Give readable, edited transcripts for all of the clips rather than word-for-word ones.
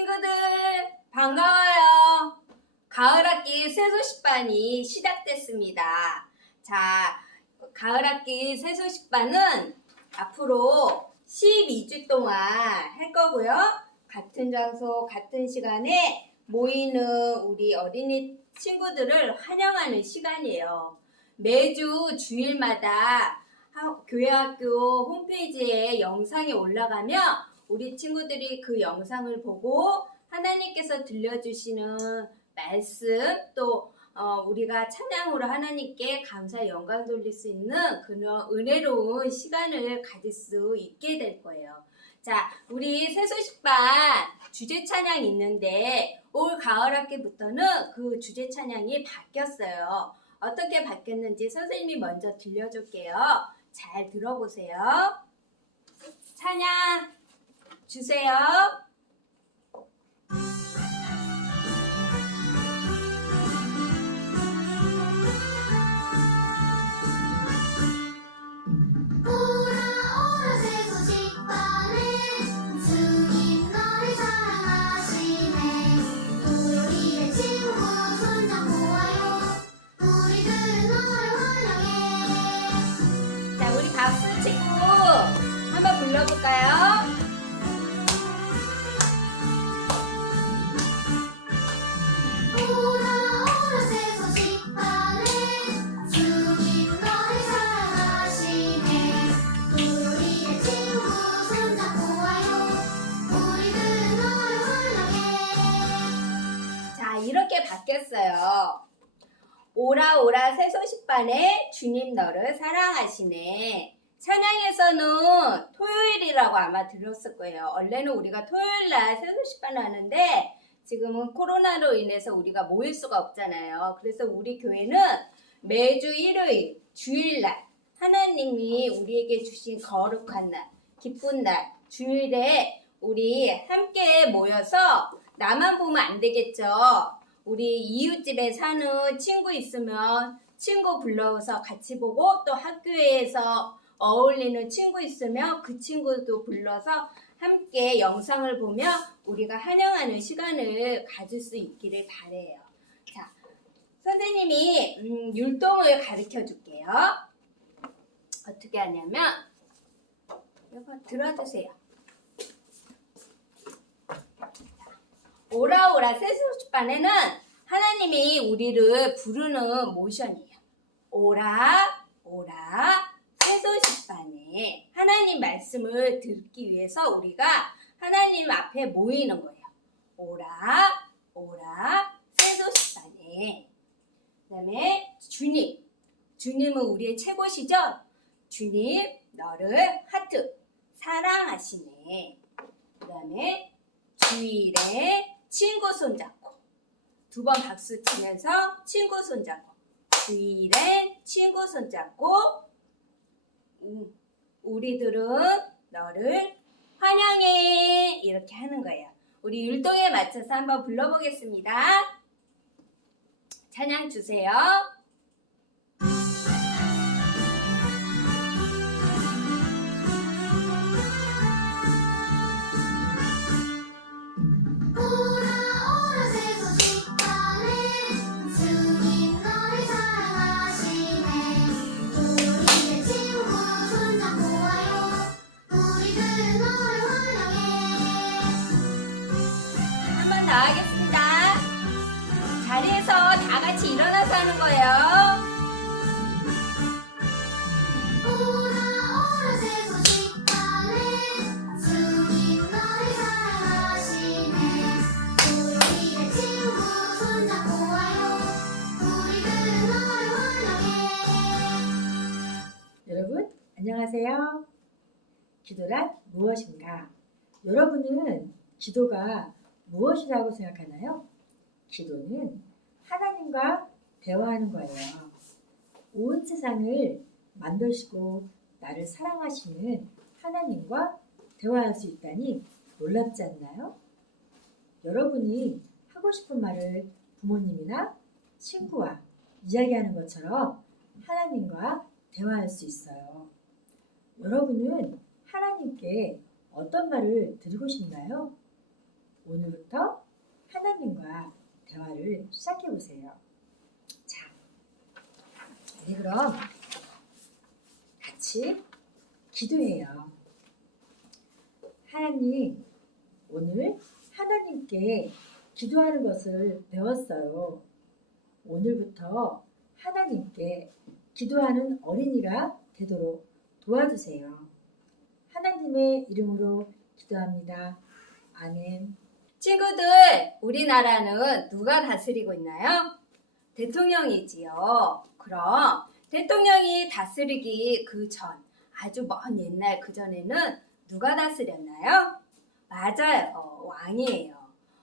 친구들 반가워요. 가을학기 새소식반이 시작됐습니다. 자, 가을학기 새소식반은 앞으로 12주 동안 할 거고요. 같은 장소, 같은 시간에 모이는 우리 어린이 친구들을 환영하는 시간이에요. 매주 주일마다 교회학교 홈페이지에 영상이 올라가면 우리 친구들이 그 영상을 보고 하나님께서 들려주시는 말씀 또 우리가 찬양으로 하나님께 감사 영광 돌릴 수 있는 그런 은혜로운 시간을 가질 수 있게 될 거예요. 자, 우리 새소식반 주제 찬양 있는데 올 가을 학기부터는 그 주제 찬양이 바뀌었어요. 어떻게 바뀌었는지 선생님이 먼저 들려줄게요. 잘 들어보세요. 찬양 주세요. 자, 우리 박수 치고 한번 불러볼까요? 이렇게 바뀌었어요. 오라 오라 새소식반에 주님 너를 사랑하시네. 찬양에서는 토요일이라고 아마 들었을 거예요. 원래는 우리가 토요일날 새소식반 하는데 지금은 코로나로 인해서 우리가 모일 수가 없잖아요. 그래서 우리 교회는 매주 일요일 주일날 하나님이 우리에게 주신 거룩한 날, 기쁜 날, 주일에 우리 함께 모여서 나만 보면 안 되겠죠. 우리 이웃집에 사는 친구 있으면 친구 불러서 같이 보고 또 학교에서 어울리는 친구 있으면 그 친구도 불러서 함께 영상을 보며 우리가 환영하는 시간을 가질 수 있기를 바래요. 자, 선생님이 율동을 가르쳐 줄게요. 어떻게 하냐면 이거 들어주세요. 오라 오라 새소식반에는 하나님이 우리를 부르는 모션이에요. 오라 오라 새소식반에 하나님 말씀을 듣기 위해서 우리가 하나님 앞에 모이는 거예요. 오라 오라 새소식반에. 그 다음에 주님은 우리의 최고시죠. 주님 너를 하트 사랑하시네. 그 다음에 주일에 친구 손잡고 두 번 박수 치면서 친구 손잡고 주일에 친구 손잡고 우리들은 너를 환영해 이렇게 하는 거예요. 우리 율동에 맞춰서 한번 불러보겠습니다. 찬양 주세요. 하겠습니다. 자리에서 다 같이 일어나서 하는 거예요. 여러분 안녕하세요. 기도란 무엇인가? 여러분은 기도가 무엇이라고 생각하나요? 기도는 하나님과 대화하는 거예요. 온 세상을 만드시고 나를 사랑하시는 하나님과 대화할 수 있다니 놀랍지 않나요? 여러분이 하고 싶은 말을 부모님이나 친구와 이야기하는 것처럼 하나님과 대화할 수 있어요. 여러분은 하나님께 어떤 말을 드리고 싶나요? 오늘부터 하나님과 대화를 시작해 보세요. 자, 우리 그럼 같이 기도해요. 하나님, 오늘 하나님께 기도하는 것을 배웠어요. 오늘부터 하나님께 기도하는 어린이가 되도록 도와주세요. 하나님의 이름으로 기도합니다. 아멘. 친구들, 우리나라는 누가 다스리고 있나요? 대통령이지요. 그럼 대통령이 다스리기 그 전, 아주 먼 옛날 그 전에는 누가 다스렸나요? 맞아요. 왕이에요.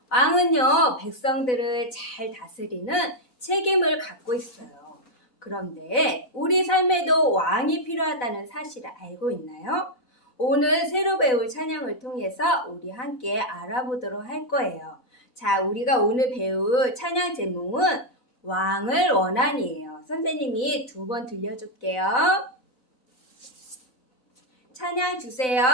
왕은요, 백성들을 잘 다스리는 책임을 갖고 있어요. 그런데 우리 삶에도 왕이 필요하다는 사실을 알고 있나요? 오늘 새로 배울 찬양을 통해서 우리 함께 알아보도록 할 거예요. 자, 우리가 오늘 배울 찬양 제목은 왕을 원한이에요. 선생님이 2번 들려줄게요. 찬양 주세요.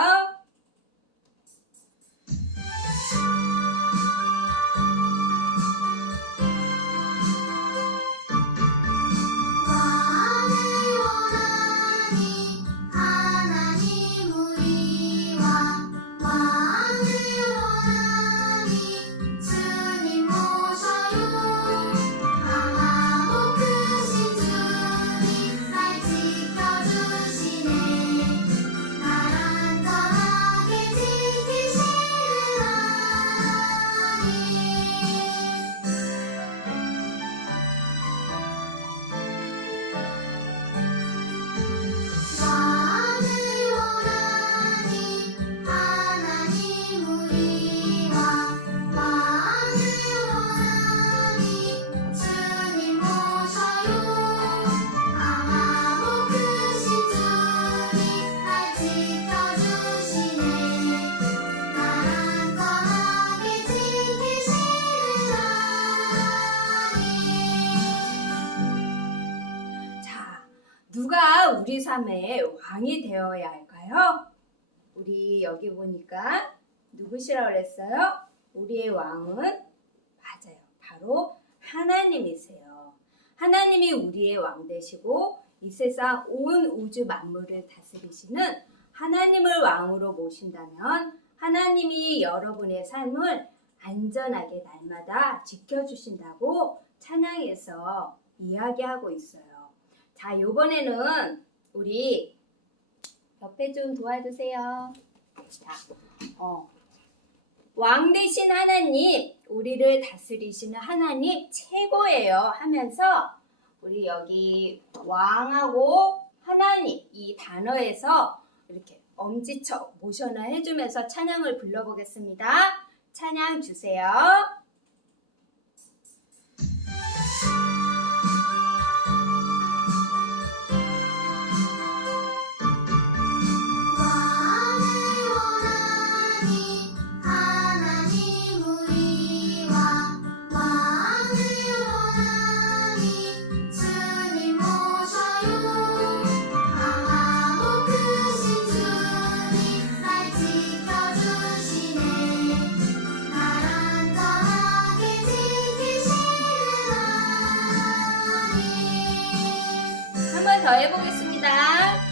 누가 우리 삶의 왕이 되어야 할까요? 우리 여기 보니까 누구시라고 그랬어요? 우리의 왕은 맞아요. 바로 하나님이세요. 하나님이 우리의 왕 되시고 이 세상 온 우주 만물을 다스리시는 하나님을 왕으로 모신다면 하나님이 여러분의 삶을 안전하게 날마다 지켜주신다고 찬양에서 이야기하고 있어요. 자, 요번에는 우리 옆에 좀 도와주세요. 자, 왕 되신 하나님, 우리를 다스리시는 하나님 최고예요 하면서 우리 여기 왕하고 하나님 이 단어에서 이렇게 엄지척 모션을 해주면서 찬양을 불러보겠습니다. 찬양 주세요. 더 해보겠습니다.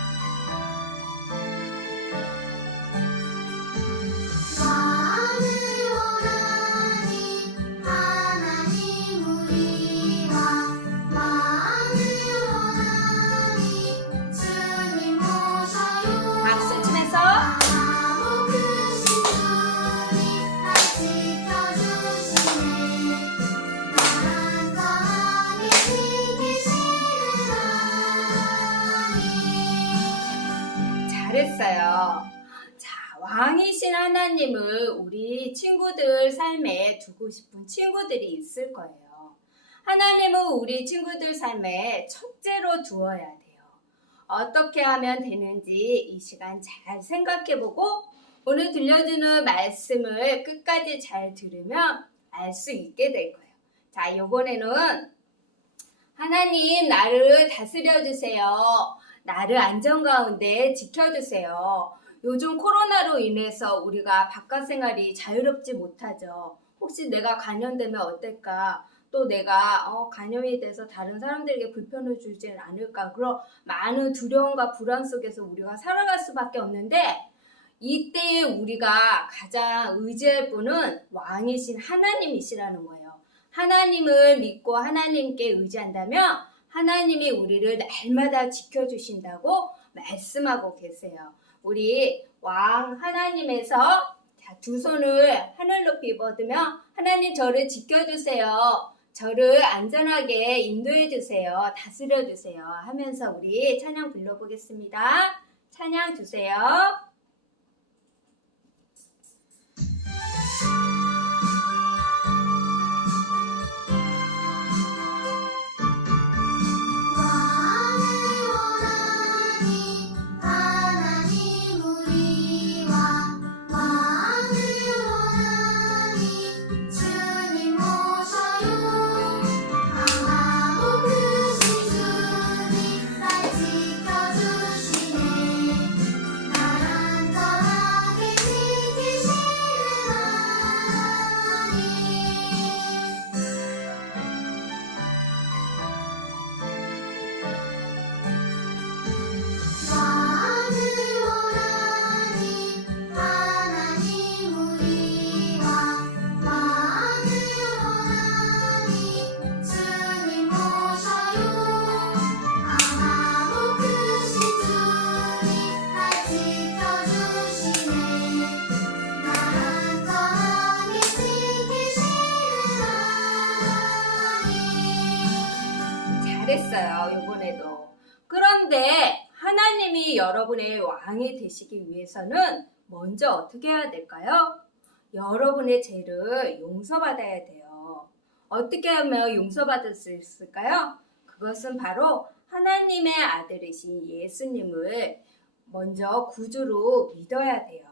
박수 치면서 잘했어요. 자, 왕이신 하나님을 우리 친구들 삶에 두고 싶은 친구들이 있을 거예요. 하나님은 우리 친구들 삶에 첫째로 두어야 돼요. 어떻게 하면 되는지 이 시간 잘 생각해보고 오늘 들려주는 말씀을 끝까지 잘 들으면 알 수 있게 될 거예요. 자, 이번에는 하나님 나를 다스려 주세요. 나를 안전 가운데 지켜주세요. 요즘 코로나로 인해서 우리가 바깥 생활이 자유롭지 못하죠. 혹시 내가 감염되면 어떨까? 또 내가 감염이 돼서 다른 사람들에게 불편을 주지 않을까? 그런 많은 두려움과 불안 속에서 우리가 살아갈 수밖에 없는데 이때 우리가 가장 의지할 분은 왕이신 하나님이시라는 거예요. 하나님을 믿고 하나님께 의지한다면 하나님이 우리를 날마다 지켜주신다고 말씀하고 계세요. 우리 왕 하나님에서 두 손을 하늘 높이 뻗으며 하나님 저를 지켜주세요. 저를 안전하게 인도해 주세요. 다스려 주세요. 하면서 우리 찬양 불러보겠습니다. 찬양 주세요. 잘했어요. 이번에도. 그런데 하나님이 여러분의 왕이 되시기 위해서는 먼저 어떻게 해야 될까요? 여러분의 죄를 용서받아야 돼요. 어떻게 하면 용서받을 수 있을까요? 그것은 바로 하나님의 아들이신 예수님을 먼저 구주로 믿어야 돼요.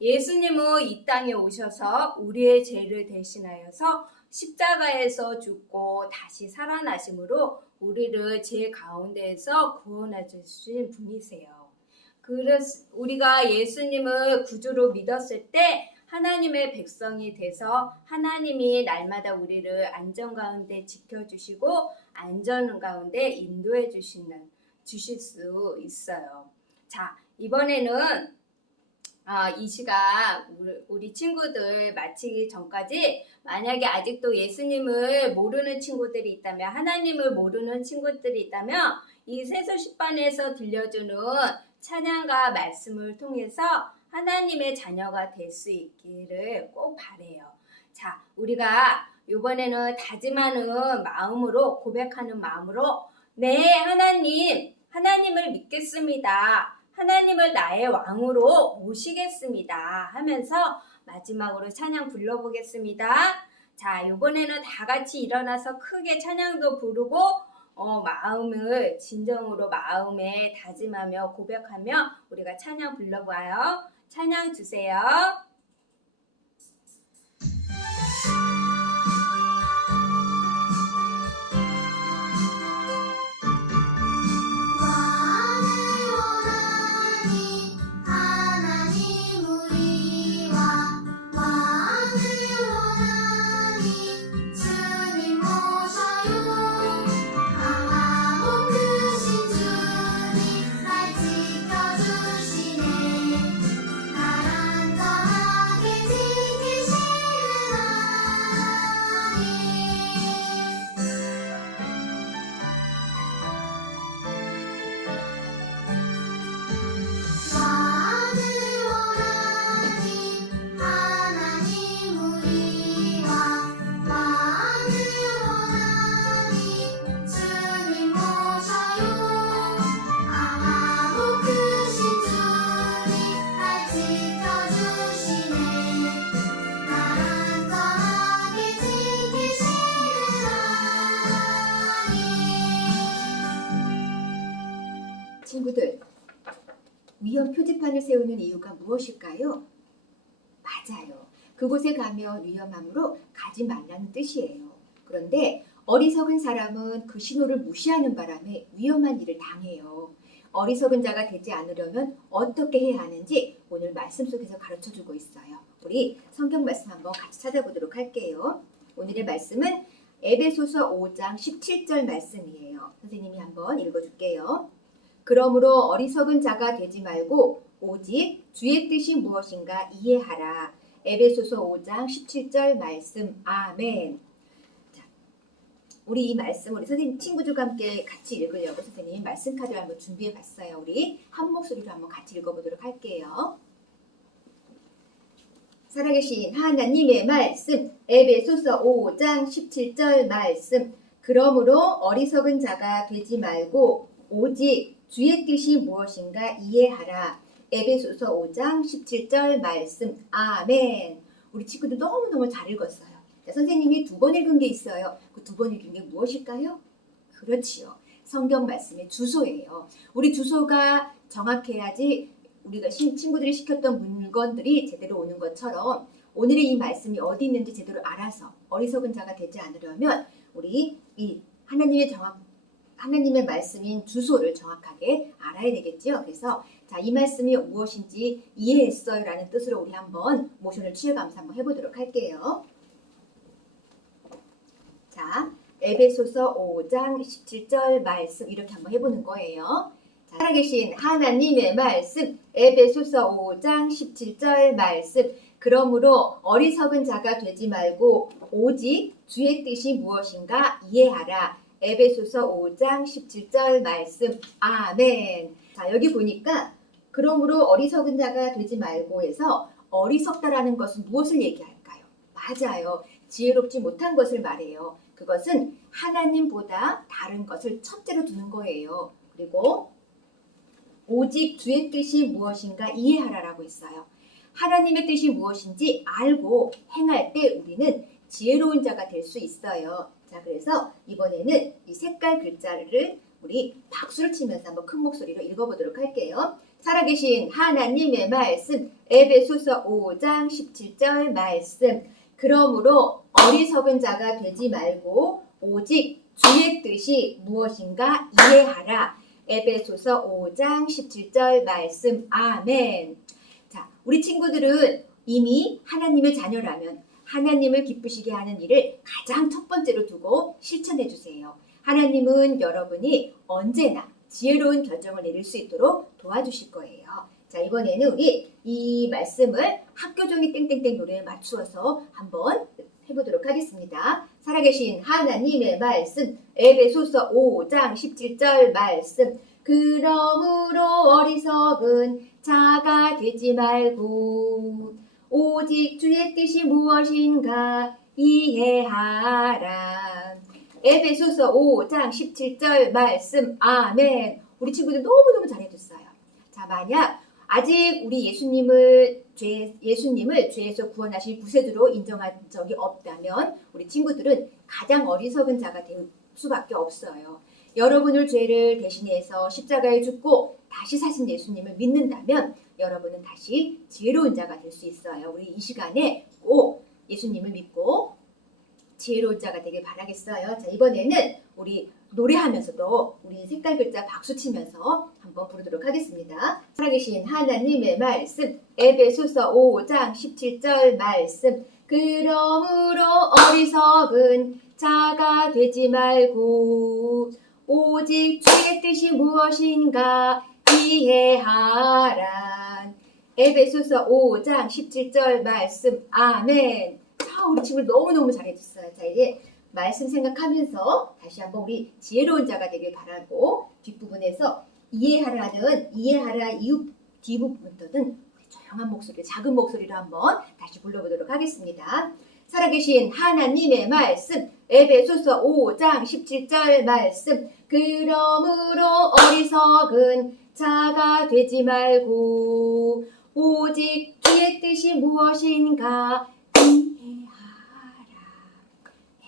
예수님은 이 땅에 오셔서 우리의 죄를 대신하여서 십자가에서 죽고 다시 살아나심으로 우리를 죄 가운데에서 구원해 주신 분이세요. 그래서 우리가 예수님을 구주로 믿었을 때 하나님의 백성이 돼서 하나님이 날마다 우리를 안전 가운데 지켜주시고 안전 가운데 인도해 주실 수 있어요. 자, 이번에는 이 시간 우리 친구들 마치기 전까지 만약에 아직도 예수님을 모르는 친구들이 있다면 하나님을 모르는 친구들이 있다면 이 세소식반에서 들려주는 찬양과 말씀을 통해서 하나님의 자녀가 될 수 있기를 꼭 바래요. 자, 우리가 이번에는 다짐하는 마음으로 고백하는 마음으로 네 하나님을 믿겠습니다. 하나님을 나의 왕으로 모시겠습니다 하면서 마지막으로 찬양 불러보겠습니다. 자, 이번에는 다 같이 일어나서 크게 찬양도 부르고 마음을 진정으로 마음에 다짐하며 고백하며 우리가 찬양 불러봐요. 찬양 주세요. 친구들, 위험 표지판을 세우는 이유가 무엇일까요? 맞아요. 그곳에 가면 위험하므로 가지 말라는 뜻이에요. 그런데 어리석은 사람은 그 신호를 무시하는 바람에 위험한 일을 당해요. 어리석은 자가 되지 않으려면 어떻게 해야 하는지 오늘 말씀 속에서 가르쳐주고 있어요. 우리 성경 말씀 한번 같이 찾아보도록 할게요. 오늘의 말씀은 에베소서 5장 17절 말씀이에요. 선생님이 한번 읽어줄게요. 그러므로 어리석은 자가 되지 말고 오직 주의 뜻이 무엇인가 이해하라. 에베소서 5장 17절 말씀. 아멘. 자, 우리 이 말씀 우리 선생님 친구들과 함께 같이 읽으려고 선생님이 말씀 카드를 한번 준비해 봤어요. 우리 한 목소리로 한번 같이 읽어보도록 할게요. 살아계신 하나님의 말씀 에베소서 5장 17절 말씀. 그러므로 어리석은 자가 되지 말고 오직 주의 뜻이 무엇인가 이해하라. 에베소서 5장 17절 말씀. 아멘. 우리 친구들 너무너무 잘 읽었어요. 자, 선생님이 두 번 읽은 게 있어요. 그 두 번 읽은 게 무엇일까요? 그렇지요. 성경 말씀의 주소예요. 우리 주소가 정확해야지 우리가 친구들이 시켰던 물건들이 제대로 오는 것처럼 오늘의 이 말씀이 어디 있는지 제대로 알아서 어리석은 자가 되지 않으려면 우리 이 하나님의 말씀인 주소를 정확하게 알아야 되겠지요. 그래서 자, 이 말씀이 무엇인지 이해했어요 라는 뜻으로 우리 한번 모션을 취해가면서 한번 해보도록 할게요. 자, 에베소서 5장 17절 말씀 이렇게 한번 해보는 거예요. 자, 살아계신 하나님의 말씀 에베소서 5장 17절 말씀. 그러므로 어리석은 자가 되지 말고 오직 주의 뜻이 무엇인가 이해하라. 에베소서 5장 17절 말씀. 아멘. 자, 여기 보니까 그러므로 어리석은 자가 되지 말고 해서 어리석다라는 것은 무엇을 얘기할까요? 맞아요. 지혜롭지 못한 것을 말해요. 그것은 하나님보다 다른 것을 첫째로 두는 거예요. 그리고 오직 주의 뜻이 무엇인가 이해하라라고 했어요. 하나님의 뜻이 무엇인지 알고 행할 때 우리는 지혜로운 자가 될 수 있어요. 자, 그래서 이번에는 이 색깔 글자를 우리 박수를 치면서 한번 큰 목소리로 읽어보도록 할게요. 살아계신 하나님의 말씀 에베소서 5장 17절 말씀. 그러므로 어리석은 자가 되지 말고 오직 주의 뜻이 무엇인가 이해하라. 에베소서 5장 17절 말씀. 아멘. 자, 우리 친구들은 이미 하나님의 자녀라면 하나님을 기쁘시게 하는 일을 가장 첫 번째로 두고 실천해 주세요. 하나님은 여러분이 언제나 지혜로운 결정을 내릴 수 있도록 도와주실 거예요. 자, 이번에는 우리 이 말씀을 학교종이 땡땡땡 노래에 맞추어서 한번 해보도록 하겠습니다. 살아계신 하나님의 말씀 에베소서 5장 17절 말씀. 그러므로 어리석은 자가 되지 말고 오직 주의 뜻이 무엇인가 이해하라. 에베소서 5장 17절 말씀. 아멘. 우리 친구들 너무너무 잘해줬어요. 자, 만약 아직 우리 예수님을 죄에서 구원하실 구세주로 인정한 적이 없다면 우리 친구들은 가장 어리석은 자가 될 수밖에 없어요. 여러분을 죄를 대신해서 십자가에 죽고 다시 사신 예수님을 믿는다면 여러분은 다시 지혜로운 자가 될 수 있어요. 우리 이 시간에 꼭 예수님을 믿고 지혜로운 자가 되길 바라겠어요. 자, 이번에는 우리 노래하면서도 우리 색깔 글자 박수 치면서 한번 부르도록 하겠습니다. 살아계신 하나님의 말씀 에베소서 5장 17절 말씀. 그러므로 어리석은 자가 되지 말고 오직 주의 뜻이 무엇인가 이해하라. 에베소서 5장 17절 말씀. 아멘. 자, 우리 친구들 너무너무 잘해줬어요. 자, 이제 말씀 생각하면서 다시 한번 우리 지혜로운 자가 되길 바라고 뒷부분에서 이해하라 이후 뒷부분부터는 조용한 목소리, 작은 목소리로 한번 다시 불러보도록 하겠습니다. 살아계신 하나님의 말씀 에베소서 5장 17절 말씀. 그러므로 어리석은 자가 되지 말고 오직 주의 뜻이 무엇인가 이해하라.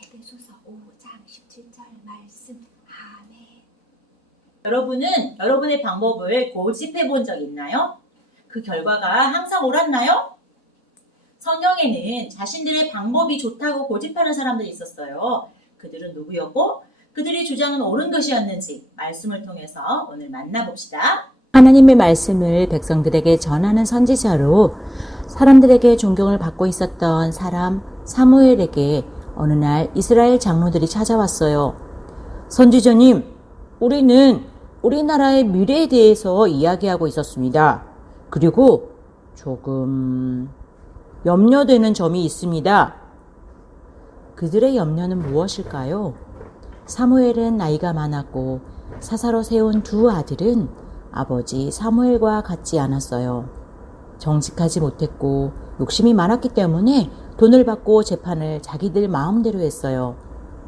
에베소서 5장 17절 말씀. 아멘. 여러분은 여러분의 방법을 고집해 본 적 있나요? 그 결과가 항상 옳았나요? 성경에는 자신들의 방법이 좋다고 고집하는 사람들이 있었어요. 그들은 누구였고 그들의 주장은 옳은 것이었는지 말씀을 통해서 오늘 만나봅시다. 하나님의 말씀을 백성들에게 전하는 선지자로 사람들에게 존경을 받고 있었던 사람 사무엘에게 어느 날 이스라엘 장로들이 찾아왔어요. 선지자님, 우리는 우리나라의 미래에 대해서 이야기하고 있었습니다. 그리고 조금 염려되는 점이 있습니다. 그들의 염려는 무엇일까요? 사무엘은 나이가 많았고 사사로 세운 두 아들은 아버지 사무엘과 같지 않았어요. 정직하지 못했고 욕심이 많았기 때문에 돈을 받고 재판을 자기들 마음대로 했어요.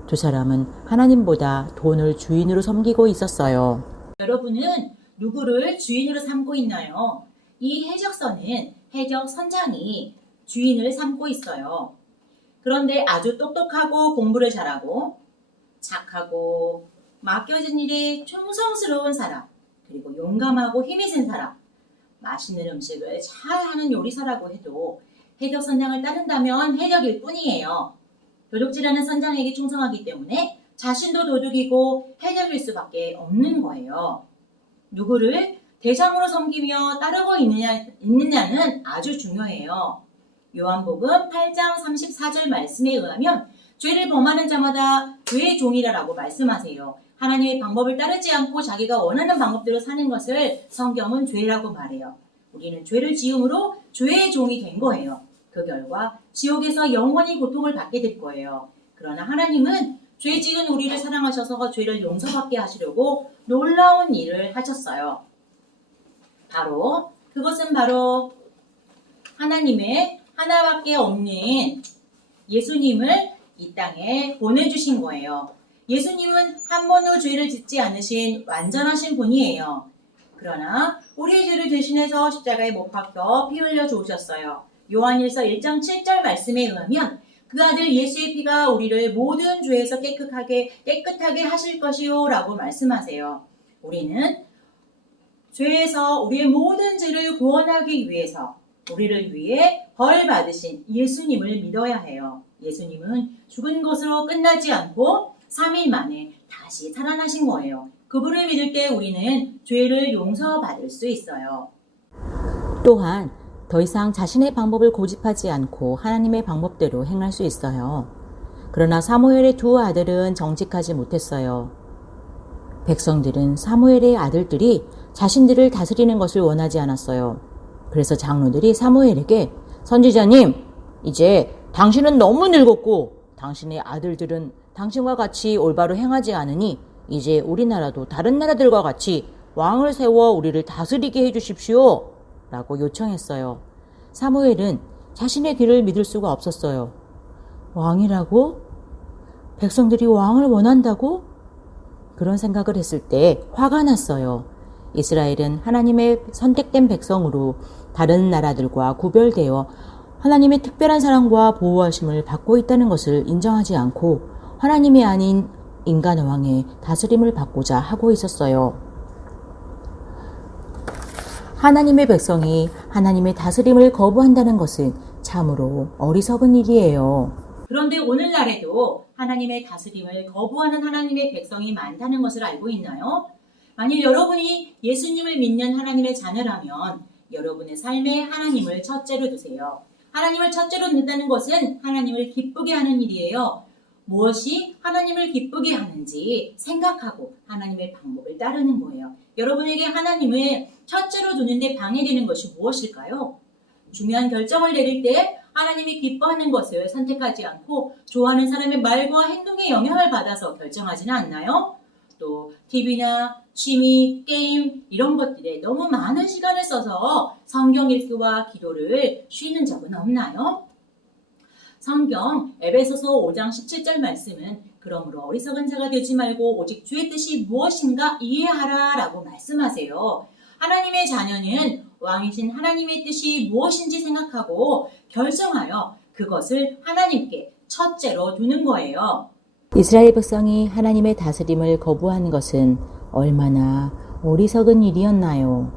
두 사람은 하나님보다 돈을 주인으로 섬기고 있었어요. 여러분은 누구를 주인으로 삼고 있나요? 이 해적선은 해적 선장이 주인을 삼고 있어요. 그런데 아주 똑똑하고 공부를 잘하고 착하고 맡겨진 일에 충성스러운 사람, 그리고 용감하고 힘이 센 사람, 맛있는 음식을 잘하는 요리사라고 해도 해적 선장을 따른다면 해적일 뿐이에요. 도둑질하는 선장에게 충성하기 때문에 자신도 도둑이고 해적일 수밖에 없는 거예요. 누구를 대장으로 섬기며 따르고 있느냐는 아주 중요해요. 요한복음 8장 34절 말씀에 의하면 죄를 범하는 자마다 죄의 종이라고 말씀하세요. 하나님의 방법을 따르지 않고 자기가 원하는 방법대로 사는 것을 성경은 죄라고 말해요. 우리는 죄를 지음으로 죄의 종이 된 거예요. 그 결과 지옥에서 영원히 고통을 받게 될 거예요. 그러나 하나님은 죄 지은 우리를 사랑하셔서 죄를 용서받게 하시려고 놀라운 일을 하셨어요. 그것은 바로 하나님의 하나밖에 없는 예수님을 이 땅에 보내주신 거예요. 예수님은 한 번도 죄를 짓지 않으신 완전하신 분이에요. 그러나 우리의 죄를 대신해서 십자가에 못 박혀 피 흘려 죽으셨어요. 요한일서 1장 7절 말씀에 의하면 그 아들 예수의 피가 우리를 모든 죄에서 깨끗하게 하실 것이요 라고 말씀하세요. 우리는 죄에서 우리의 모든 죄를 구원하기 위해서 우리를 위해 벌 받으신 예수님을 믿어야 해요. 예수님은 죽은 것으로 끝나지 않고 3일 만에 다시 살아나신 거예요. 그분을 믿을 때 우리는 죄를 용서받을 수 있어요. 또한 더 이상 자신의 방법을 고집하지 않고 하나님의 방법대로 행할 수 있어요. 그러나 사무엘의 두 아들은 정직하지 못했어요. 백성들은 사무엘의 아들들이 자신들을 다스리는 것을 원하지 않았어요. 그래서 장로들이 사무엘에게 선지자님, 이제 당신은 너무 늙었고 당신의 아들들은 당신과 같이 올바로 행하지 않으니 이제 우리나라도 다른 나라들과 같이 왕을 세워 우리를 다스리게 해주십시오 라고 요청했어요. 사무엘은 자신의 귀를 믿을 수가 없었어요. 왕이라고? 백성들이 왕을 원한다고? 그런 생각을 했을 때 화가 났어요. 이스라엘은 하나님의 선택된 백성으로 다른 나라들과 구별되어 하나님의 특별한 사랑과 보호하심을 받고 있다는 것을 인정하지 않고 하나님이 아닌 인간 왕의 다스림을 받고자 하고 있었어요. 하나님의 백성이 하나님의 다스림을 거부한다는 것은 참으로 어리석은 일이에요. 그런데 오늘날에도 하나님의 다스림을 거부하는 하나님의 백성이 많다는 것을 알고 있나요? 만일 여러분이 예수님을 믿는 하나님의 자녀라면 여러분의 삶에 하나님을 첫째로 두세요. 하나님을 첫째로 둔다는 것은 하나님을 기쁘게 하는 일이에요. 무엇이 하나님을 기쁘게 하는지 생각하고 하나님의 방법을 따르는 거예요. 여러분에게 하나님을 첫째로 두는데 방해되는 것이 무엇일까요? 중요한 결정을 내릴 때 하나님이 기뻐하는 것을 선택하지 않고 좋아하는 사람의 말과 행동에 영향을 받아서 결정하지는 않나요? 또 TV나 취미, 게임 이런 것들에 너무 많은 시간을 써서 성경 읽기와 기도를 쉬는 적은 없나요? 성경 에베소서 5장 17절 말씀은 그러므로 어리석은 자가 되지 말고 오직 주의 뜻이 무엇인가 이해하라 라고 말씀하세요. 하나님의 자녀는 왕이신 하나님의 뜻이 무엇인지 생각하고 결정하여 그것을 하나님께 첫째로 두는 거예요. 이스라엘 백성이 하나님의 다스림을 거부한 것은 얼마나 어리석은 일이었나요?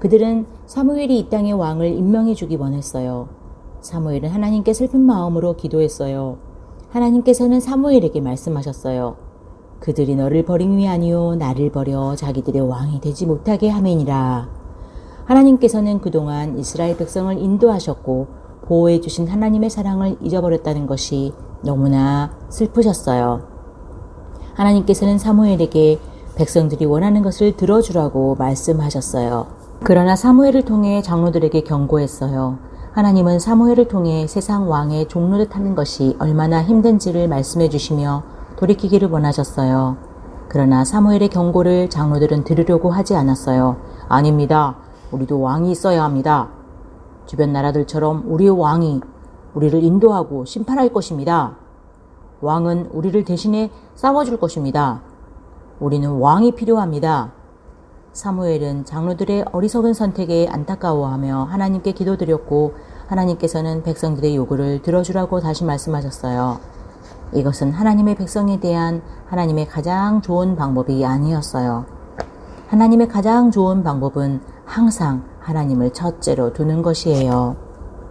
그들은 사무엘이 이 땅의 왕을 임명해 주기 원했어요. 사무엘은 하나님께 슬픈 마음으로 기도했어요. 하나님께서는 사무엘에게 말씀하셨어요. 그들이 너를 버림이 아니요 나를 버려 자기들의 왕이 되지 못하게 함이니라. 하나님께서는 그동안 이스라엘 백성을 인도하셨고 보호해 주신 하나님의 사랑을 잊어버렸다는 것이 너무나 슬프셨어요. 하나님께서는 사무엘에게 백성들이 원하는 것을 들어주라고 말씀하셨어요. 그러나 사무엘을 통해 장로들에게 경고했어요. 하나님은 사무엘을 통해 세상 왕의 종노릇 하는 것이 얼마나 힘든지를 말씀해 주시며 돌이키기를 원하셨어요. 그러나 사무엘의 경고를 장로들은 들으려고 하지 않았어요. 아닙니다. 우리도 왕이 있어야 합니다. 주변 나라들처럼 우리의 왕이 우리를 인도하고 심판할 것입니다. 왕은 우리를 대신해 싸워줄 것입니다. 우리는 왕이 필요합니다. 사무엘은 장로들의 어리석은 선택에 안타까워하며 하나님께 기도드렸고 하나님께서는 백성들의 요구를 들어주라고 다시 말씀하셨어요. 이것은 하나님의 백성에 대한 하나님의 가장 좋은 방법이 아니었어요. 하나님의 가장 좋은 방법은 항상 하나님을 첫째로 두는 것이에요.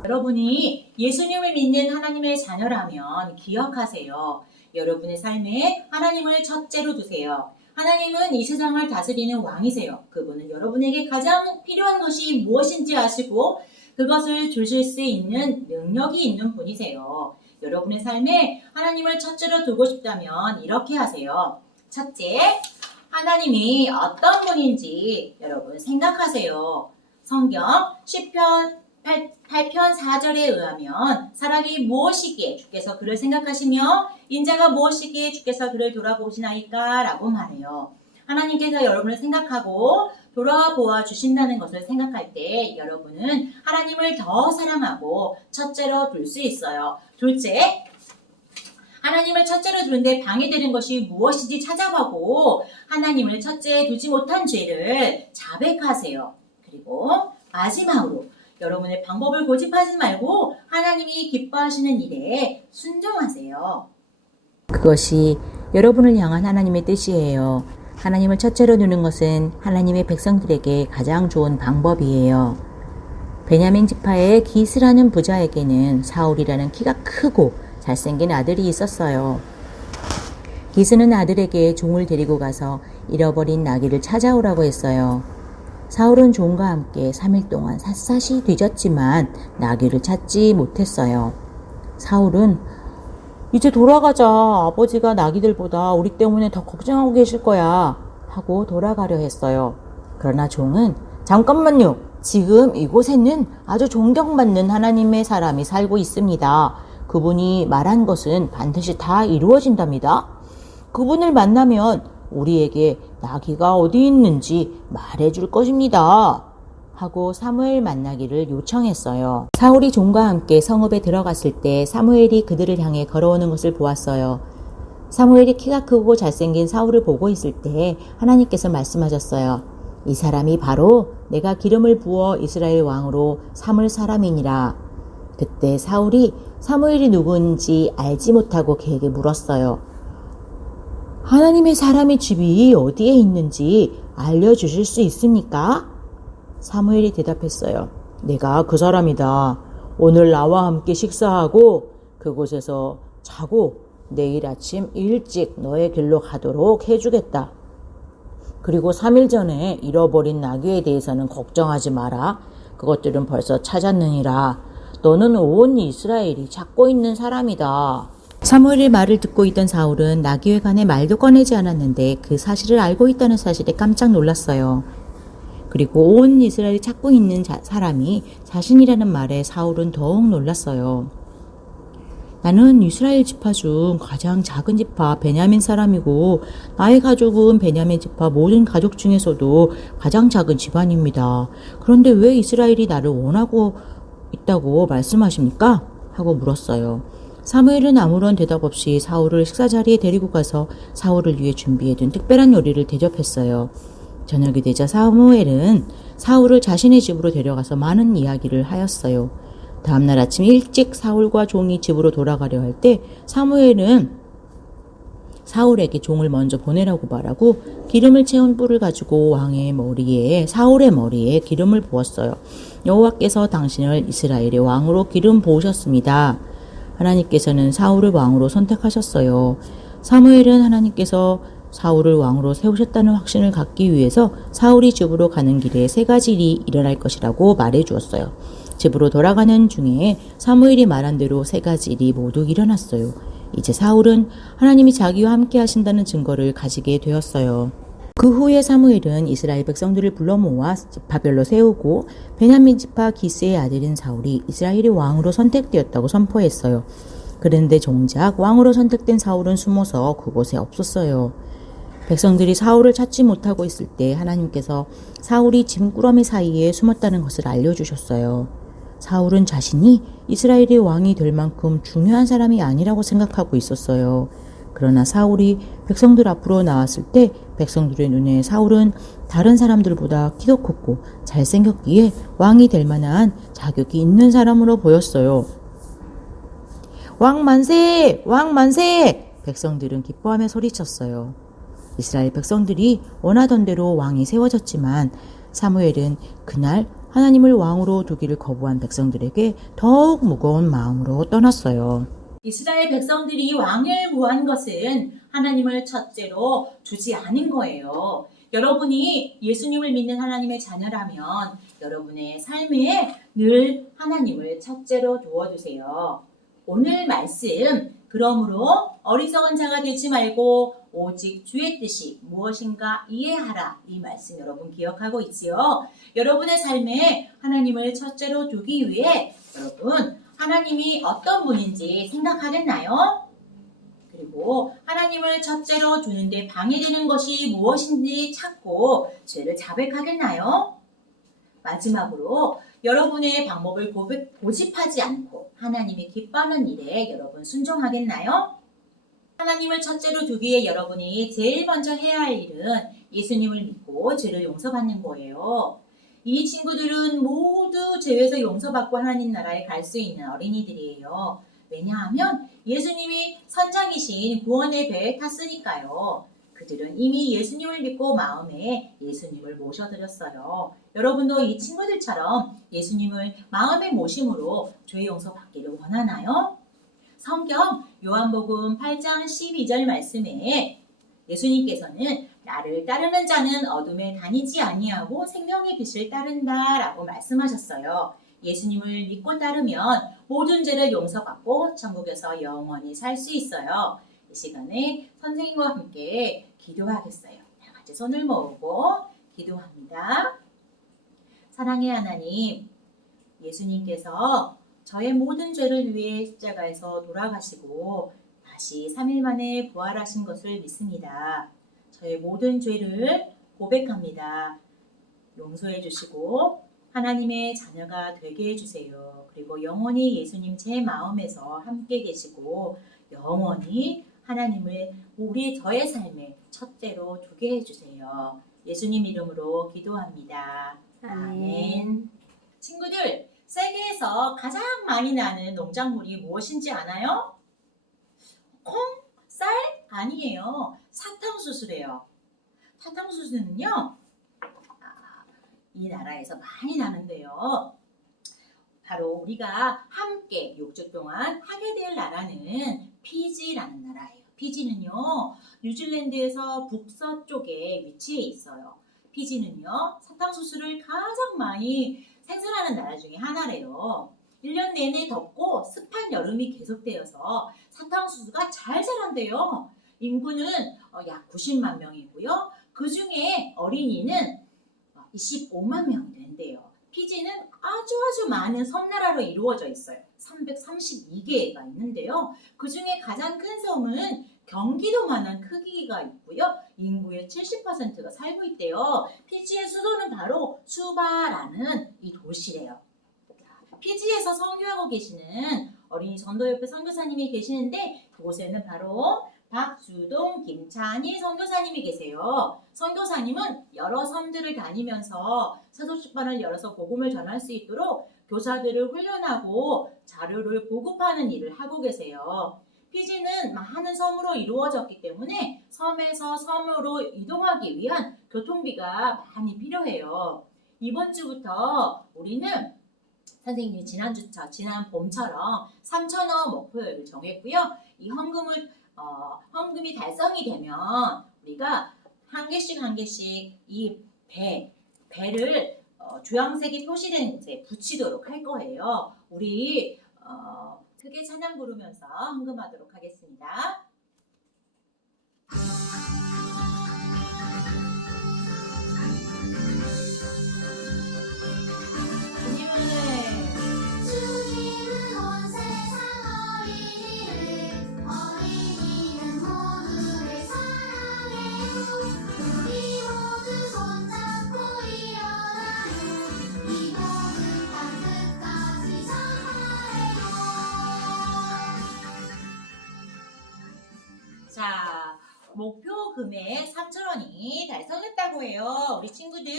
여러분이 예수님을 믿는 하나님의 자녀라면 기억하세요. 여러분의 삶에 하나님을 첫째로 두세요. 하나님은 이 세상을 다스리는 왕이세요. 그분은 여러분에게 가장 필요한 것이 무엇인지 아시고 그것을 주실 수 있는 능력이 있는 분이세요. 여러분의 삶에 하나님을 첫째로 두고 싶다면 이렇게 하세요. 첫째, 하나님이 어떤 분인지 여러분 생각하세요. 성경 10편 8편 4절에 의하면 사람이 무엇이기에 주께서 그를 생각하시며 인자가 무엇이기에 주께서 그를 돌아보시나이까 라고 말해요. 하나님께서 여러분을 생각하고 돌아보아 주신다는 것을 생각할 때 여러분은 하나님을 더 사랑하고 첫째로 둘 수 있어요. 둘째, 하나님을 첫째로 두는데 방해되는 것이 무엇인지 찾아보고 하나님을 첫째에 두지 못한 죄를 자백하세요. 그리고 마지막으로 여러분의 방법을 고집하지 말고 하나님이 기뻐하시는 일에 순종하세요. 그것이 여러분을 향한 하나님의 뜻이에요. 하나님을 첫째로 두는 것은 하나님의 백성들에게 가장 좋은 방법이에요. 베냐민 지파의 기스라는 부자에게는 사울이라는 키가 크고 잘생긴 아들이 있었어요. 기스는 아들에게 종을 데리고 가서 잃어버린 나귀를 찾아오라고 했어요. 사울은 종과 함께 3일 동안 샅샅이 뒤졌지만 나귀를 찾지 못했어요. 사울은 이제 돌아가자. 아버지가 나귀들보다 우리 때문에 더 걱정하고 계실 거야. 하고 돌아가려 했어요. 그러나 종은 잠깐만요. 지금 이곳에는 아주 존경받는 하나님의 사람이 살고 있습니다. 그분이 말한 것은 반드시 다 이루어진답니다. 그분을 만나면 우리에게 나귀가 어디 있는지 말해줄 것입니다. 하고 사무엘 만나기를 요청했어요. 사울이 종과 함께 성읍에 들어갔을 때 사무엘이 그들을 향해 걸어오는 것을 보았어요. 사무엘이 키가 크고 잘생긴 사울을 보고 있을 때 하나님께서 말씀하셨어요. 이 사람이 바로 내가 기름을 부어 이스라엘 왕으로 삼을 사람이니라. 그때 사울이 사무엘이 누구인지 알지 못하고 그에게 물었어요. 하나님의 사람의 집이 어디에 있는지 알려주실 수 있습니까? 사무엘이 대답했어요. 내가 그 사람이다. 오늘 나와 함께 식사하고 그곳에서 자고 내일 아침 일찍 너의 길로 가도록 해주겠다. 그리고 3일 전에 잃어버린 나귀에 대해서는 걱정하지 마라. 그것들은 벌써 찾았느니라. 너는 온 이스라엘이 찾고 있는 사람이다. 사무엘의 말을 듣고 있던 사울은 나귀에 관해 말도 꺼내지 않았는데 그 사실을 알고 있다는 사실에 깜짝 놀랐어요. 그리고 온 이스라엘이 찾고 있는 사람이 자신이라는 말에 사울은 더욱 놀랐어요. 나는 이스라엘 지파 중 가장 작은 지파 베냐민 사람이고 나의 가족은 베냐민 지파 모든 가족 중에서도 가장 작은 집안입니다. 그런데 왜 이스라엘이 나를 원하고 있다고 말씀하십니까? 하고 물었어요. 사무엘은 아무런 대답 없이 사울을 식사 자리에 데리고 가서 사울을 위해 준비해둔 특별한 요리를 대접했어요. 저녁이 되자 사무엘은 사울을 자신의 집으로 데려가서 많은 이야기를 하였어요. 다음날 아침 일찍 사울과 종이 집으로 돌아가려 할 때 사무엘은 사울에게 종을 먼저 보내라고 말하고 기름을 채운 뿔을 가지고 사울의 머리에 기름을 부었어요. 여호와께서 당신을 이스라엘의 왕으로 기름 부으셨습니다. 하나님께서는 사울을 왕으로 선택하셨어요. 사무엘은 하나님께서 사울을 왕으로 세우셨다는 확신을 갖기 위해서 사울이 집으로 가는 길에 3가지 일이 일어날 것이라고 말해 주었어요. 집으로 돌아가는 중에 사무엘이 말한 대로 3가지 일이 모두 일어났어요. 이제 사울은 하나님이 자기와 함께 하신다는 증거를 가지게 되었어요. 그 후에 사무엘은 이스라엘 백성들을 불러 모아 지파별로 세우고 베냐민 지파 기스의 아들인 사울이 이스라엘의 왕으로 선택되었다고 선포했어요. 그런데 정작 왕으로 선택된 사울은 숨어서 그곳에 없었어요. 백성들이 사울을 찾지 못하고 있을 때 하나님께서 사울이 짐꾸러미 사이에 숨었다는 것을 알려주셨어요. 사울은 자신이 이스라엘의 왕이 될 만큼 중요한 사람이 아니라고 생각하고 있었어요. 그러나 사울이 백성들 앞으로 나왔을 때 백성들의 눈에 사울은 다른 사람들보다 키도 컸고 잘생겼기에 왕이 될 만한 자격이 있는 사람으로 보였어요. 왕 만세! 왕 만세! 백성들은 기뻐하며 소리쳤어요. 이스라엘 백성들이 원하던 대로 왕이 세워졌지만 사무엘은 그날 하나님을 왕으로 두기를 거부한 백성들에게 더욱 무거운 마음으로 떠났어요. 이스라엘 백성들이 왕을 구한 것은 하나님을 첫째로 두지 않은 거예요. 여러분이 예수님을 믿는 하나님의 자녀라면 여러분의 삶에 늘 하나님을 첫째로 두어주세요. 오늘 말씀, 그러므로 어리석은 자가 되지 말고 오직 주의 뜻이 무엇인가 이해하라. 이 말씀 여러분 기억하고 있지요? 여러분의 삶에 하나님을 첫째로 두기 위해 여러분 하나님이 어떤 분인지 생각하겠나요? 그리고 하나님을 첫째로 두는데 방해되는 것이 무엇인지 찾고 죄를 자백하겠나요? 마지막으로 여러분의 방법을 고집하지 않고 하나님이 기뻐하는 일에 여러분 순종하겠나요? 하나님을 첫째로 두기에 여러분이 제일 먼저 해야 할 일은 예수님을 믿고 죄를 용서받는 거예요. 이 친구들은 모두 죄에서 용서받고 하나님 나라에 갈 수 있는 어린이들이에요. 왜냐하면 예수님이 선장이신 구원의 배에 탔으니까요. 그들은 이미 예수님을 믿고 마음에 예수님을 모셔드렸어요. 여러분도 이 친구들처럼 예수님을 마음의 모심으로 죄 용서받기를 원하나요? 성경 요한복음 8장 12절 말씀에 예수님께서는 나를 따르는 자는 어둠에 다니지 아니하고 생명의 빛을 따른다 라고 말씀하셨어요. 예수님을 믿고 따르면 모든 죄를 용서받고 천국에서 영원히 살 수 있어요. 이 시간에 선생님과 함께 기도하겠어요. 다 같이 손을 모으고 기도합니다. 사랑의 하나님, 예수님께서 저의 모든 죄를 위해 십자가에서 돌아가시고 다시 3일 만에 부활하신 것을 믿습니다. 저의 모든 죄를 고백합니다. 용서해 주시고 하나님의 자녀가 되게 해주세요. 그리고 영원히 예수님 제 마음에서 함께 계시고 영원히 하나님을 저의 삶의 첫째로 두게 해주세요. 예수님 이름으로 기도합니다. 아멘. 친구들, 세계에서 가장 많이 나는 농작물이 무엇인지 아나요? 콩? 쌀? 아니에요. 사탕수수래요. 사탕수수는요, 이 나라에서 많이 나는데요. 바로 우리가 함께 6주 동안 하게 될 나라는 피지라는 나라예요. 피지는요, 뉴질랜드에서 북서쪽에 위치해 있어요. 피지는요, 사탕수수를 가장 많이 생산하는 나라 중에 하나래요. 1년 내내 덥고 습한 여름이 계속되어서 사탕수수가 잘 자란대요. 인구는 약 90만 명이고요. 그 중에 어린이는 25만 명이 된대요. 피지는 아주 많은 섬나라로 이루어져 있어요. 332개가 있는데요. 그 중에 가장 큰 섬은 경기도만한 크기가 있고요. 인구의 70%가 살고 있대요. 피지의 수도는 바로 수바라는 이 도시래요. 피지에서 선교하고 계시는 어린이 전도협회 선교사님이 계시는데 그곳에는 바로 박주동, 김찬희 선교사님이 계세요. 선교사님은 여러 섬들을 다니면서 사도출판을 열어서 복음을 전할 수 있도록 교사들을 훈련하고 자료를 보급하는 일을 하고 계세요. 피지는 많은 섬으로 이루어졌기 때문에 섬에서 섬으로 이동하기 위한 교통비가 많이 필요해요. 이번 주부터 우리는 선생님이 지난 봄처럼 3,000원 목표를 정했고요. 이 헌금이 달성이 되면 우리가 한 개씩 한 개씩 이 배를 주황색이 표시된 곳에 붙이도록 할 거예요. 우리 크게 찬양 부르면서 헌금하도록 하겠습니다. 주님은 온 세상 어린이는 모두를 사랑해요. 우리 모두 손잡고 일어나요. 이 모든 땅 끝까지 전하래요. 자, 목표 금액 3,000원이 달성했다고 해요. 우리 친구들.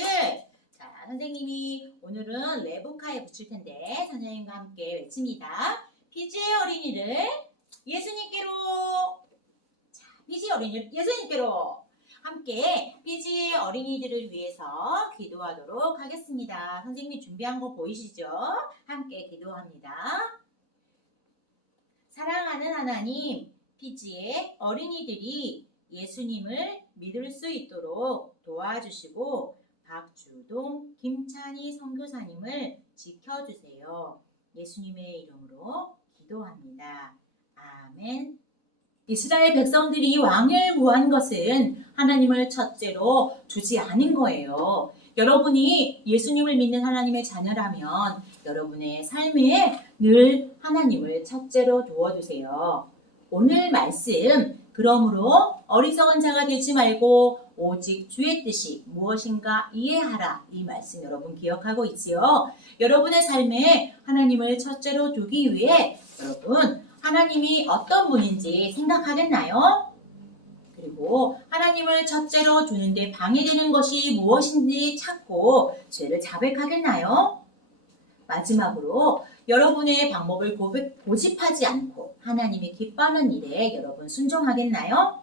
자, 선생님이 오늘은 레브카에 붙일 텐데 선생님과 함께 외칩니다. 피지의 어린이를 예수님께로. 자, 피지의 어린이를 예수님께로. 함께 피지의 어린이들을 위해서 기도하도록 하겠습니다. 선생님이 준비한 거 보이시죠? 함께 기도합니다. 사랑하는 하나님, 피지의 어린이들이 예수님을 믿을 수 있도록 도와주시고 박주동, 김찬희 선교사님을 지켜주세요. 예수님의 이름으로 기도합니다. 아멘. 이스라엘 백성들이 왕을 구한 것은 하나님을 첫째로 두지 않은 거예요. 여러분이 예수님을 믿는 하나님의 자녀라면 여러분의 삶에 늘 하나님을 첫째로 두어주세요. 오늘 말씀, 그러므로 어리석은 자가 되지 말고 오직 주의 뜻이 무엇인가 이해하라. 이 말씀 여러분 기억하고 있지요? 여러분의 삶에 하나님을 첫째로 두기 위해 여러분 하나님이 어떤 분인지 생각하겠나요? 그리고 하나님을 첫째로 두는데 방해되는 것이 무엇인지 찾고 죄를 자백하겠나요? 마지막으로 여러분의 방법을 고집하지 않고 하나님이 기뻐하는 일에 여러분 순종하겠나요?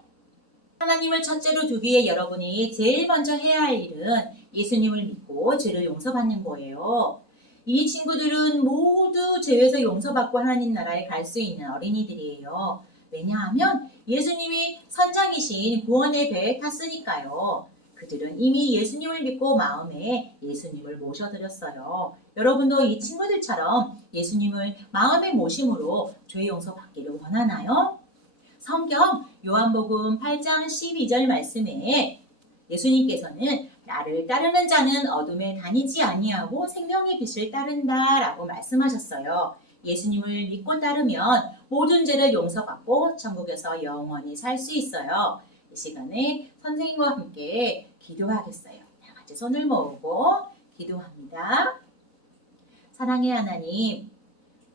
하나님을 첫째로 두기에 여러분이 제일 먼저 해야 할 일은 예수님을 믿고 죄를 용서받는 거예요. 이 친구들은 모두 죄에서 용서받고 하나님 나라에 갈 수 있는 어린이들이에요. 왜냐하면 예수님이 선장이신 구원의 배에 탔으니까요. 그들은 이미 예수님을 믿고 마음에 예수님을 모셔드렸어요. 여러분도 이 친구들처럼 예수님을 마음에 모심으로 죄 용서받기를 원하나요? 성경 요한복음 8장 12절 말씀에 예수님께서는 나를 따르는 자는 어둠에 다니지 아니하고 생명의 빛을 따른다 라고 말씀하셨어요. 예수님을 믿고 따르면 모든 죄를 용서받고 천국에서 영원히 살 수 있어요. 이 시간에 선생님과 함께 기도하겠어요. 다 같이 손을 모으고 기도합니다. 사랑의 하나님,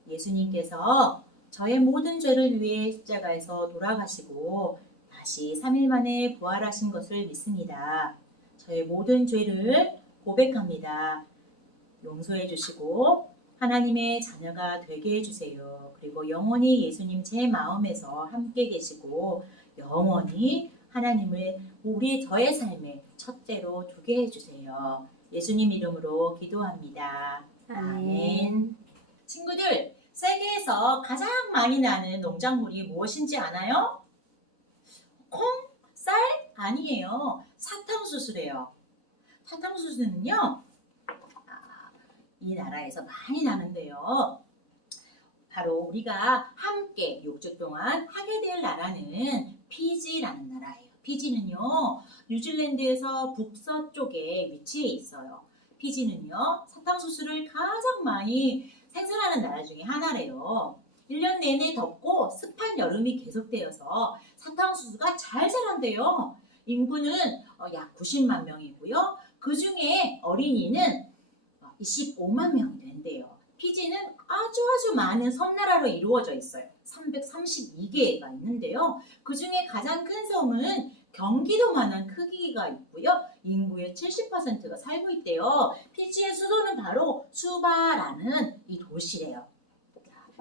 예수님께서 저의 모든 죄를 위해 십자가에서 돌아가시고 다시 3일 만에 부활하신 것을 믿습니다. 저의 모든 죄를 고백합니다. 용서해 주시고 하나님의 자녀가 되게 해주세요. 그리고 영원히 예수님 제 마음에서 함께 계시고 영원히 하나님을 저의 삶에 첫째로 두게 해주세요. 예수님 이름으로 기도합니다. 아멘. 친구들, 세계에서 가장 많이 나는 농작물이 무엇인지 아나요? 콩? 쌀? 아니에요. 사탕수수래요. 사탕수수는요, 이 나라에서 많이 나는데요. 바로 우리가 함께 6주 동안 하게 될 나라는 피지라는 나라예요. 피지는요, 뉴질랜드에서 북서쪽에 위치해 있어요. 피지는요, 사탕수수를 가장 많이 생산하는 나라 중에 하나래요. 1년 내내 덥고 습한 여름이 계속되어서 사탕수수가 잘 자란대요. 인구는 약 90만 명이고요. 그 중에 어린이는 25만 명이 된대요. 피지는 아주 많은 섬나라로 이루어져 있어요. 332개가 있는데요. 그 중에 가장 큰 섬은 경기도만한 크기가 있고요. 인구의 70%가 살고 있대요. 피지의 수도는 바로 수바라는 이 도시래요.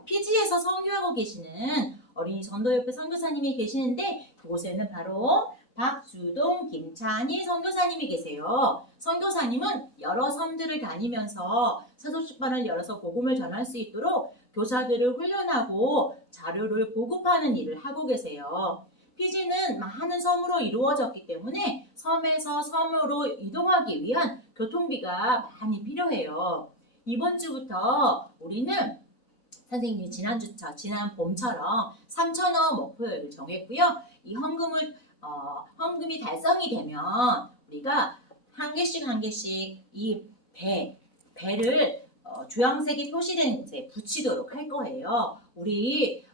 피지에서 선교하고 계시는 어린이 전도협회 선교사님이 계시는데 그곳에는 바로 박주동, 김찬희 선교사님이 계세요. 선교사님은 여러 섬들을 다니면서 서소식반을 열어서 복음을 전할 수 있도록 교사들을 훈련하고 자료를 보급하는 일을 하고 계세요. 피지는 많은 섬으로 이루어졌기 때문에 섬에서 섬으로 이동하기 위한 교통비가 많이 필요해요. 이번 주부터 우리는 선생님이 지난 봄처럼 3,000원 목표를 정했고요. 이 헌금이 달성이 되면 우리가 한 개씩 이 배를 주황색이 표시된 곳에 붙이도록 할 거예요. 우리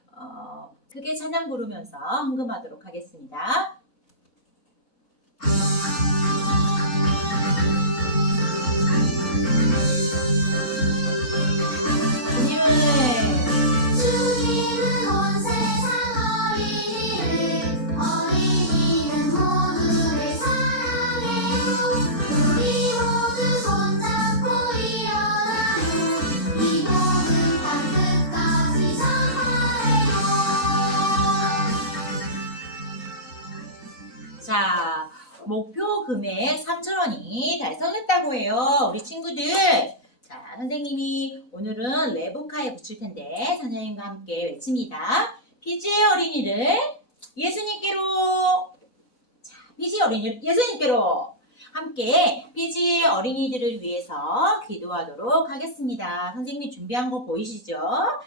크게 찬양 부르면서 헌금하도록 하겠습니다. 주님은 온 세상 어린이는 모두를 사랑해요. 우리 모두 손잡고 일어나요. 이 모든 땅 끝까지 전하래요. 자, 목표 금액 3,000원이 달성했다고 해요. 우리 친구들. 자, 선생님이 오늘은 레보카에 붙일 텐데 선생님과 함께 외칩니다. 피지의 어린이를 예수님께로. 자, 피지의 어린이를 예수님께로. 함께 피지의 어린이들을 위해서 기도하도록 하겠습니다. 선생님이 준비한 거 보이시죠?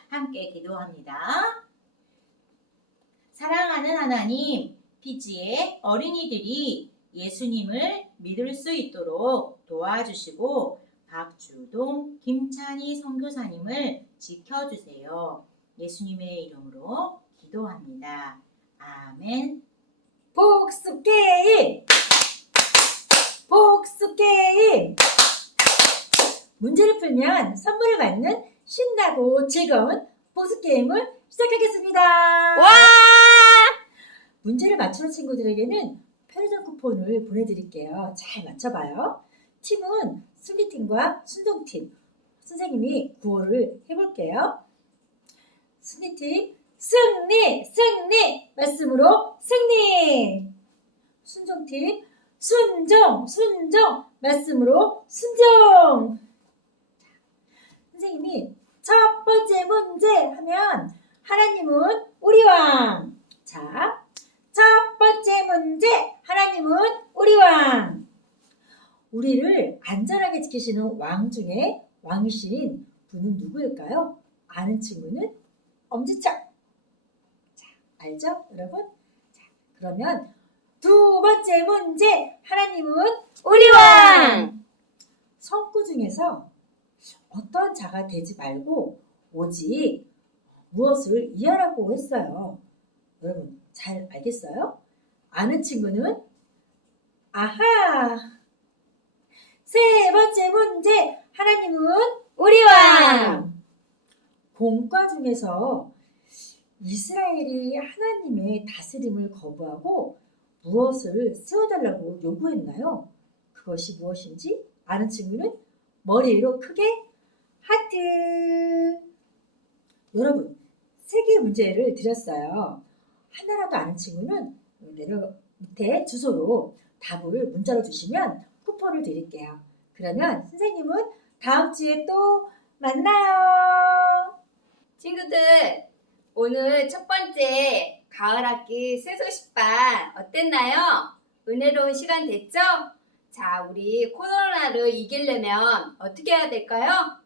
함께 기도합니다. 사랑하는 하나님, 피지의 어린이들이 예수님을 믿을 수 있도록 도와주시고 박주동, 김찬희 선교사님을 지켜주세요. 예수님의 이름으로 기도합니다. 아멘. 복수 게임! 복수 게임! 문제를 풀면 선물을 받는 신나고 즐거운 복수 게임을 시작하겠습니다. 와! 문제를 맞추는 친구들에게는 편의점 쿠폰을 보내드릴게요. 잘 맞춰봐요. 팀은 순리팀과 순종팀. 선생님이 구호를 해볼게요. 순리팀, 승리! 승리! 말씀으로 승리! 순종팀, 순종! 순종! 말씀으로 순종! 선생님이 첫 번째 문제 하면 하나님은 우리 왕. 자, 첫 번째 문제 하나님은 우리 왕. 우리를 안전하게 지키시는 왕 중에 왕이신 분은 누구일까요? 아는 친구는 엄지척. 자, 알죠, 여러분? 자, 그러면 두 번째 문제 하나님은 우리 왕! 성구 중에서 어떤 자가 되지 말고 오직 무엇을 이하라고 했어요. 여러분 잘 알겠어요? 아는 친구는 아하. 세 번째 문제 하나님은 우리 왕! 공과 중에서 이스라엘이 하나님의 다스림을 거부하고 무엇을 세워달라고 요구했나요? 그것이 무엇인지 아는 친구는 머리 위로 크게 하트. 여러분 3개의 문제를 드렸어요. 하나라도 아는 친구는 밑에 주소로 답을 문자로 주시면 쿠폰을 드릴게요. 그러면 선생님은 다음 주에 또 만나요. 친구들, 오늘 첫 번째 가을학기 세소식반 어땠나요? 은혜로운 시간 됐죠? 자, 우리 코로나를 이기려면 어떻게 해야 될까요?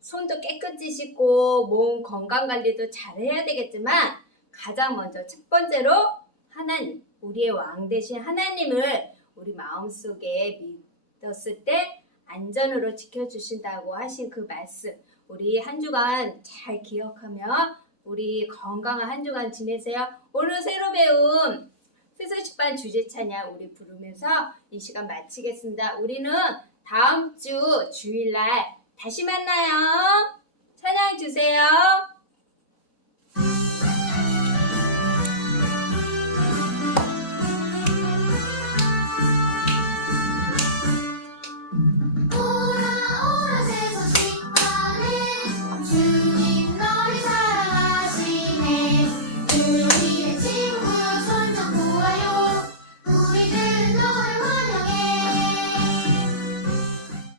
손도 깨끗이 씻고 몸 건강관리도 잘 해야 되겠지만 가장 먼저 첫 번째로 하나님, 우리의 왕 되신 하나님을 우리 마음속에 믿었을 때 안전으로 지켜주신다고 하신 그 말씀, 우리 한 주간 잘 기억하며 우리 건강한 한 주간 지내세요. 오늘 새로 배운 세소식반 주제 찬양 우리 부르면서 이 시간 마치겠습니다. 우리는 다음 주 주일날 다시 만나요. 찬양 주세요.